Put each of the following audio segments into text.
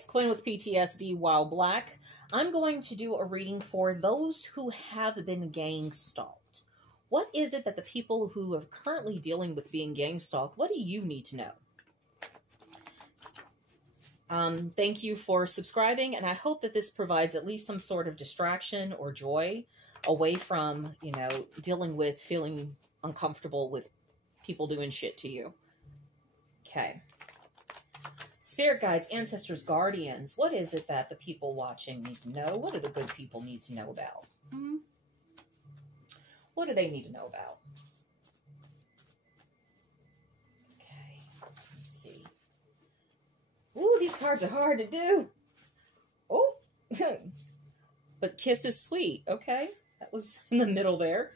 it's Quinn with PTSD while black. I'm going to do a reading for those who have been gang stalked. What is it that the people who are currently dealing with being gang stalked, what do you need to know? Thank you for subscribing, and I hope that this provides at least some sort of distraction or joy away from, you know, dealing with feeling uncomfortable with people doing shit to you. Okay. Spirit guides, ancestors, guardians, what is it that the people watching need to know? What do the good people need to know about? What do they need to know about? Okay, let me see. Ooh, these cards are hard to do. Oh, but kiss is sweet. Okay, that was in the middle there.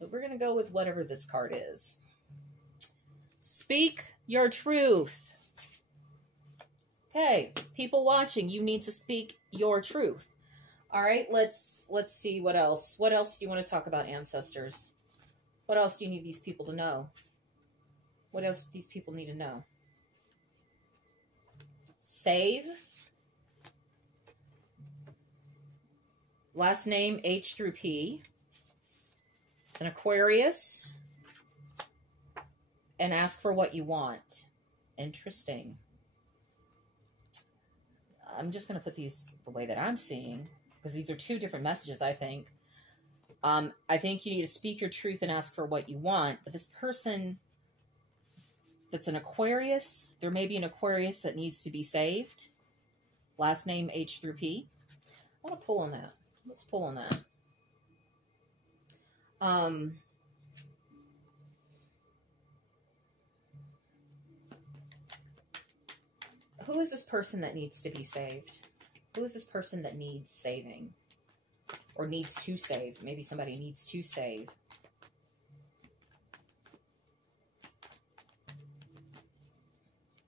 But we're going to go with whatever this card is. Speak your truth. Okay, people watching, you need to speak your truth. All right, let's see what else. What else do you want to talk about, ancestors? What else do you need these people to know? What else do these people need to know? Save. Last name H through P. It's an Aquarius. And ask for what you want. Interesting. I'm just going to put these the way that I'm seeing, because these are two different messages, I think. I think you need to speak your truth and ask for what you want. But this person that's an Aquarius, there may be an Aquarius that needs to be saved. Last name H through P. I want to pull on that. Let's pull on that. Who is this person that needs to be saved? Who is this person that needs saving? Or needs to save? Maybe somebody needs to save.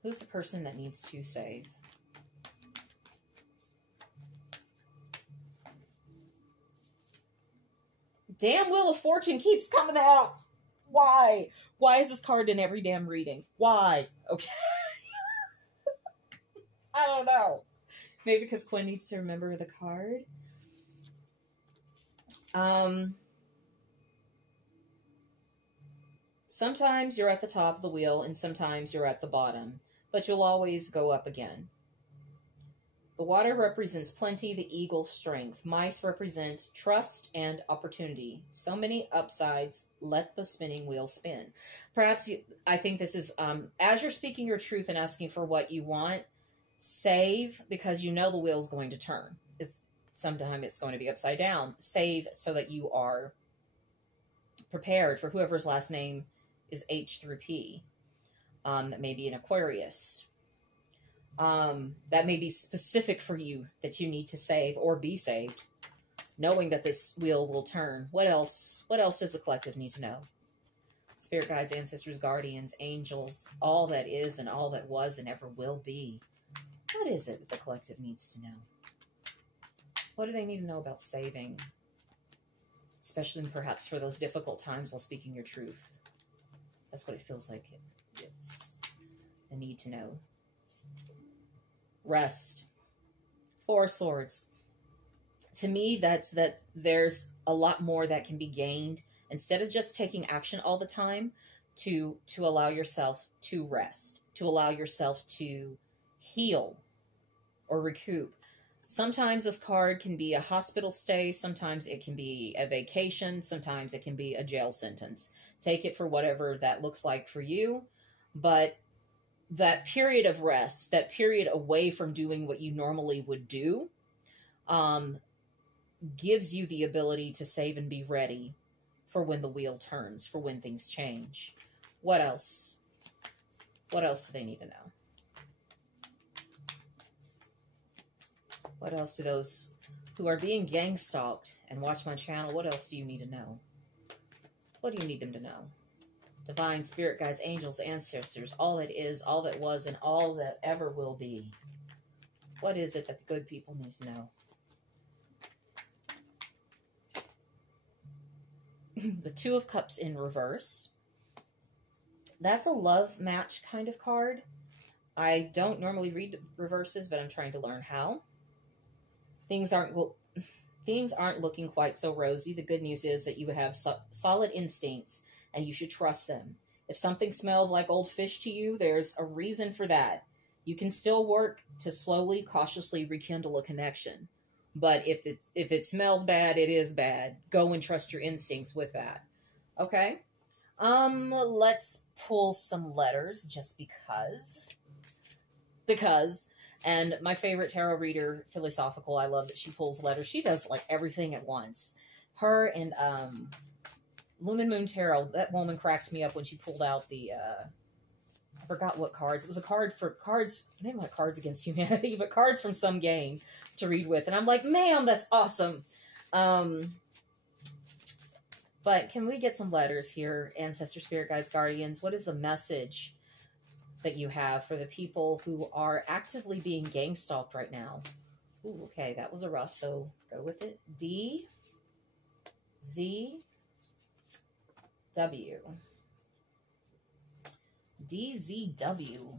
Who's the person that needs to save? Damn Wheel of Fortune keeps coming out. Why? Why is this card in every damn reading? Why? Okay. I don't know. Maybe because Quinn needs to remember the card. Sometimes you're at the top of the wheel and sometimes you're at the bottom, but you'll always go up again. The water represents plenty, the eagle strength. Mice represent trust and opportunity. So many upsides. Let the spinning wheel spin. Perhaps I think this is, as you're speaking your truth and asking for what you want, save because you know the wheel's going to turn. Sometimes it's going to be upside down. Save so that you are prepared for whoever's last name is H through P. That may be an Aquarius. That may be specific for you that you need to save or be saved, knowing that this wheel will turn. What else? What else does the collective need to know? Spirit guides, ancestors, guardians, angels, all that is and all that was and ever will be. What is it that the collective needs to know? What do they need to know about saving? Especially perhaps for those difficult times while speaking your truth. That's what it feels like. It's a need to know. Rest. Four Swords. To me, that's that there's a lot more that can be gained. Instead of just taking action all the time, to allow yourself to rest. To allow yourself to heal or recoup. Sometimes this card can be a hospital stay. Sometimes it can be a vacation. Sometimes it can be a jail sentence. Take it for whatever that looks like for you. But that period of rest, that period away from doing what you normally would do, gives you the ability to save and be ready for when the wheel turns, for when things change. What else? What else do they need to know? What else do those who are being gang stalked and watch my channel, what else do you need to know? What do you need them to know? Divine spirit guides, angels, ancestors, all that is, all that was, and all that ever will be. What is it that the good people need to know? The Two of Cups in reverse. That's a love match kind of card. I don't normally read reverses, but I'm trying to learn how. Things aren't looking quite so rosy. The good news is that you have solid instincts, and you should trust them. If something smells like old fish to you, there's a reason for that. You can still work to slowly, cautiously rekindle a connection. But if it smells bad, it is bad. Go and trust your instincts with that. Okay? Let's pull some letters just because. And my favorite tarot reader, PhillySophical, I love that she pulls letters. She does like everything at once. Her and Lumen Moon Tarot, that woman cracked me up when she pulled out the, I forgot what cards. It was a card for cards, maybe not Cards Against Humanity, but cards from some game to read with. And I'm like, ma'am, that's awesome. But can we get some letters here? Ancestor, Spirit Guides, Guardians, what is the message that you have for the people who are actively being gang stalked right now? Ooh, okay, that was a rough, so go with it. D, Z, W. D, Z, W.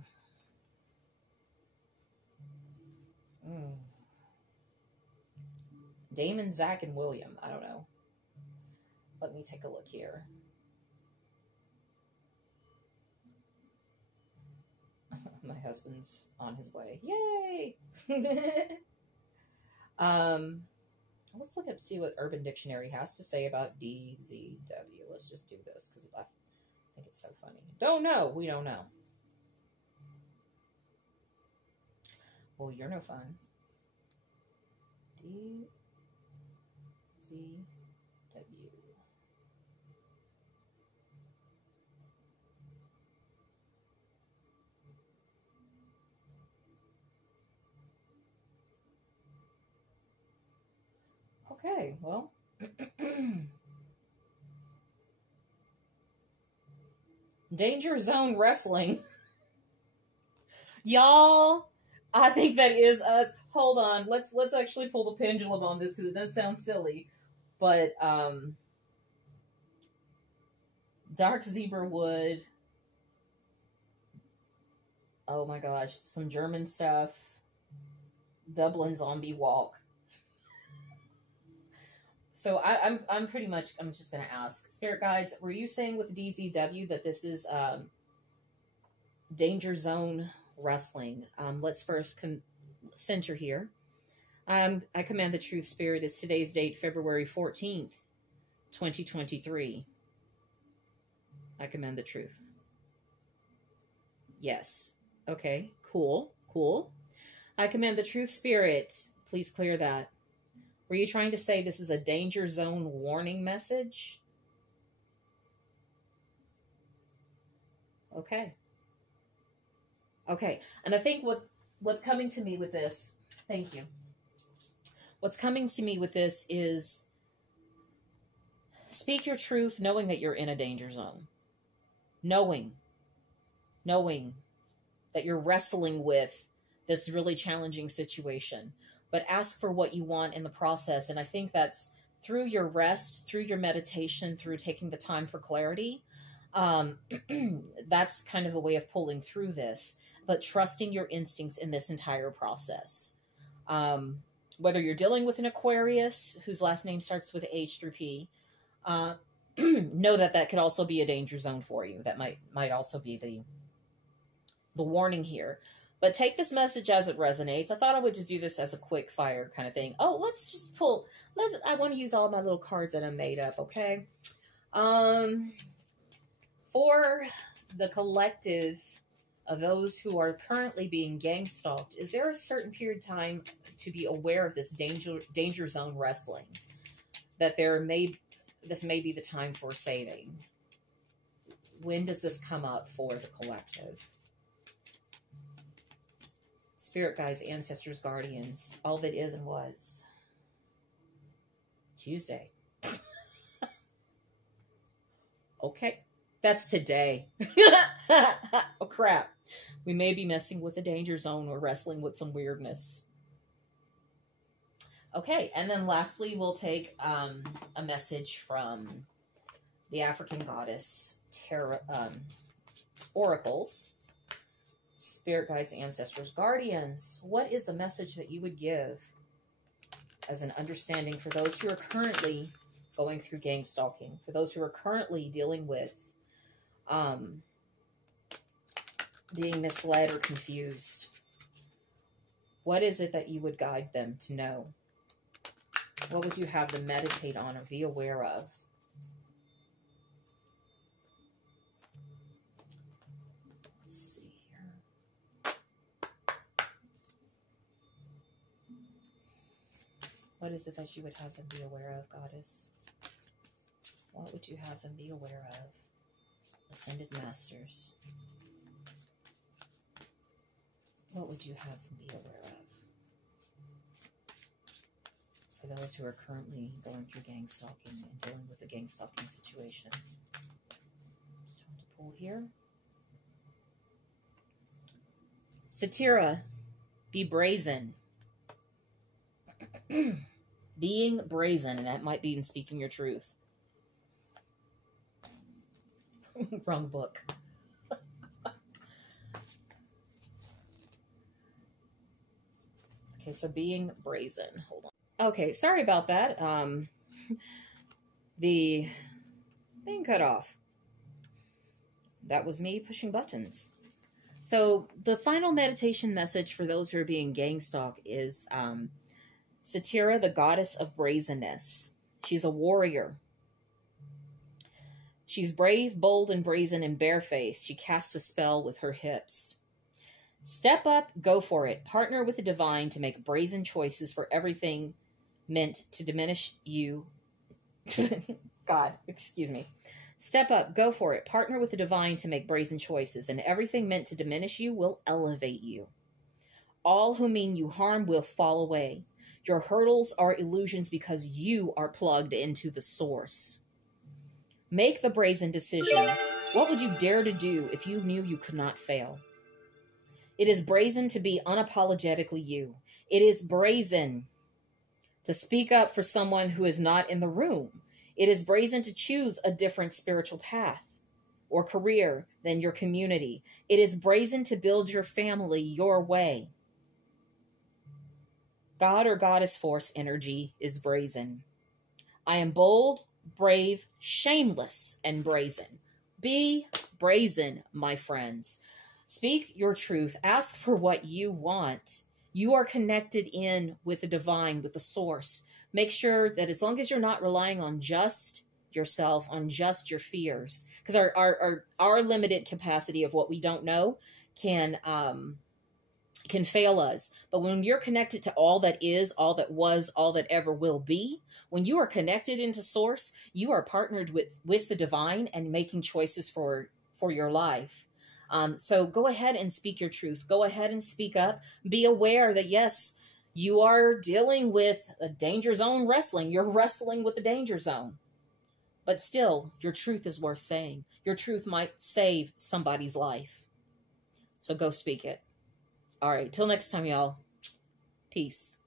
Damon, Zach, and William. I don't know. Let me take a look here. My husband's on his way. Yay! Let's look up, see what Urban Dictionary has to say about DZW. Let's just do this because I think it's so funny. Don't know. We don't know. Well, you're no fun. DZW. Okay, well. Danger Zone Wrestling. Y'all, I think that is us. Hold on, let's actually pull the pendulum on this because it does sound silly. But Dark Zebra Wood. Oh my gosh, some German stuff. Dublin Zombie Walk. So I'm pretty much, I'm just going to ask. Spirit Guides, were you saying with DZW that this is Danger Zone Wrestling? Let's first center here. I command the truth, Spirit, is today's date, February 14th, 2023. I command the truth. Yes. Okay, cool, cool. I command the truth, Spirit. Please clear that. Were you trying to say this is a danger zone warning message? Okay. Okay. And I think what's coming to me with this, thank you. What's coming to me with this is speak your truth knowing that you're in a danger zone. Knowing that you're wrestling with this really challenging situation. But ask for what you want in the process. And I think that's through your rest, through your meditation, through taking the time for clarity. That's kind of a way of pulling through this. But trusting your instincts in this entire process. Whether you're dealing with an Aquarius, whose last name starts with H through P, know that could also be a danger zone for you. That might also be the warning here. But take this message as it resonates. I thought I would just do this as a quick fire kind of thing. Oh, let's just pull. I want to use all my little cards that I made up, okay? For the collective of those who are currently being gang stalked, is there a certain period of time to be aware of this danger zone wrestling? That this may be the time for saving. When does this come up for the collective? Spirit Guides, Ancestors, Guardians, all that is and was. Tuesday. Okay. That's today. Oh, crap. We may be messing with the danger zone or wrestling with some weirdness. Okay, and then lastly, we'll take a message from the African Goddess Tarot, Oracles. Spirit guides, ancestors, guardians, what is the message that you would give as an understanding for those who are currently going through gang stalking, for those who are currently dealing with being misled or confused? What is it that you would guide them to know? What would you have them meditate on or be aware of? Let's see here. What is it that you would have them be aware of, Goddess? What would you have them be aware of? Ascended Masters. What would you have them be aware of? For those who are currently going through gang stalking and dealing with the gang stalking situation. Just going to pull here. Satira, be brazen. Being brazen, and that might be in speaking your truth. Wrong book. Okay, so being brazen. Hold on. Okay, sorry about that. The thing cut off. That was me pushing buttons. So the final meditation message for those who are being gang stalked is Satira, the goddess of brazenness. She's a warrior. She's brave, bold, and brazen and barefaced. She casts a spell with her hips. Step up, go for it. Partner with the divine to make brazen choices for everything meant to diminish you. God, excuse me. Step up, go for it. Partner with the divine to make brazen choices, and everything meant to diminish you will elevate you. All who mean you harm will fall away. Your hurdles are illusions because you are plugged into the source. Make the brazen decision. What would you dare to do if you knew you could not fail? It is brazen to be unapologetically you. It is brazen to speak up for someone who is not in the room. It is brazen to choose a different spiritual path or career than your community. It is brazen to build your family your way. God or goddess force energy is brazen. I am bold, brave, shameless, and brazen. Be brazen, my friends. Speak your truth. Ask for what you want. You are connected in with the divine, with the source. Make sure that as long as you're not relying on just yourself, on just your fears, because our limited capacity of what we don't know can fail us. But when you're connected to all that is, all that was, all that ever will be, when you are connected into source, you are partnered with the divine and making choices for your life. So go ahead and speak your truth. Go ahead and speak up. Be aware that, yes, you are dealing with a danger zone wrestling. You're wrestling with a danger zone. But still, your truth is worth saying. Your truth might save somebody's life. So go speak it. All right, till next time, y'all. Peace.